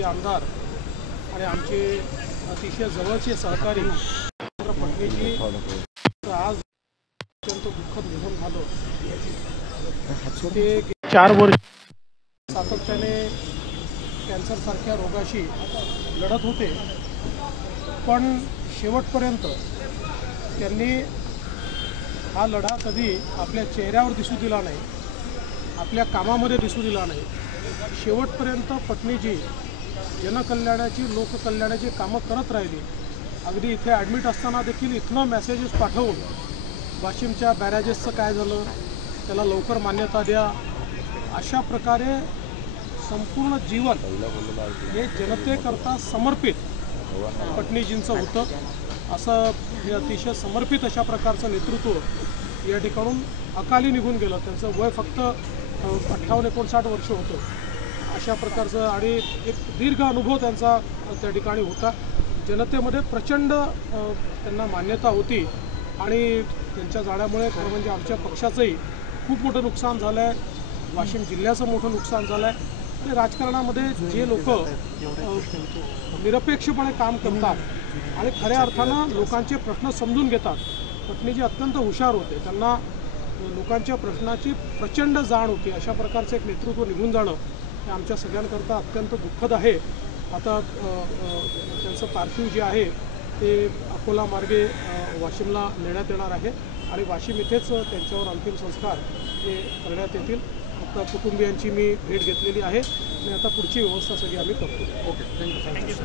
माजी आमदार आणि आमचे अतिशय जवळचे सहकारी पटणीजी आज अत्यंत दुःखद निधन झालं। ते 4 वर्ष सातत्याने कॅन्सरसारख्या रोगाशी लढत होते, पण शेवटपर्यंत त्यांनी हा लढा कधी आपल्या चेहऱ्यावर दिसू दिला नाही, आपल्या कामामध्ये दिसू दिला नाही। शेवटपर्यंत पटणीजी जनकल्याणाची लोककल्याणाची कामं करत राहिली। अगदी इथे ॲडमिट असताना देखील इथनं मेसेजेस पाठवून वाशिमच्या बॅरेजेसचं काय झालं, त्याला लवकर मान्यता द्या, अशा प्रकारे संपूर्ण जीवन हे जनतेकरता समर्पित पटणीजींचं होतं। असं हे अतिशय समर्पित अशा प्रकारचं नेतृत्व या ठिकाणून अकाली निघून गेलं। त्यांचं वय फक्त 58-59 वर्ष होतं। अशा प्रकारचं आणि एक दीर्घ अनुभव त्यांचा त्या ठिकाणी होता। जनतेमध्ये प्रचंड त्यांना मान्यता होती आणि त्यांच्या जाण्यामुळे खरं म्हणजे आमच्या पक्षाचंही खूप मोठं नुकसान झालं आहे, वाशिम जिल्ह्याचं मोठं नुकसान झालं आहे। आणि राजकारणामध्ये जे लोक निरपेक्षपणे काम करतात आणि खऱ्या अर्थानं लोकांचे प्रश्न समजून घेतात, पटणीजी अत्यंत हुशार होते, त्यांना लोकांच्या प्रश्नाची प्रचंड जाण होती। अशा प्रकारचं एक नेतृत्व निघून जाणं हे आमच्या सगळ्यांकरता अत्यंत दुःखद आहे। आता त्यांचं पार्थिव जे आहे ते अकोला मार्गे वाशिमला नेण्यात येणार आहे आणि वाशिम इथेच त्यांच्यावर अंतिम संस्कार हे करण्यात येतील। आता कुटुंबियांची मी भेट घेतलेली आहे आणि आता पुढची व्यवस्था सगळी आम्ही करतो। Okay, thank you sir.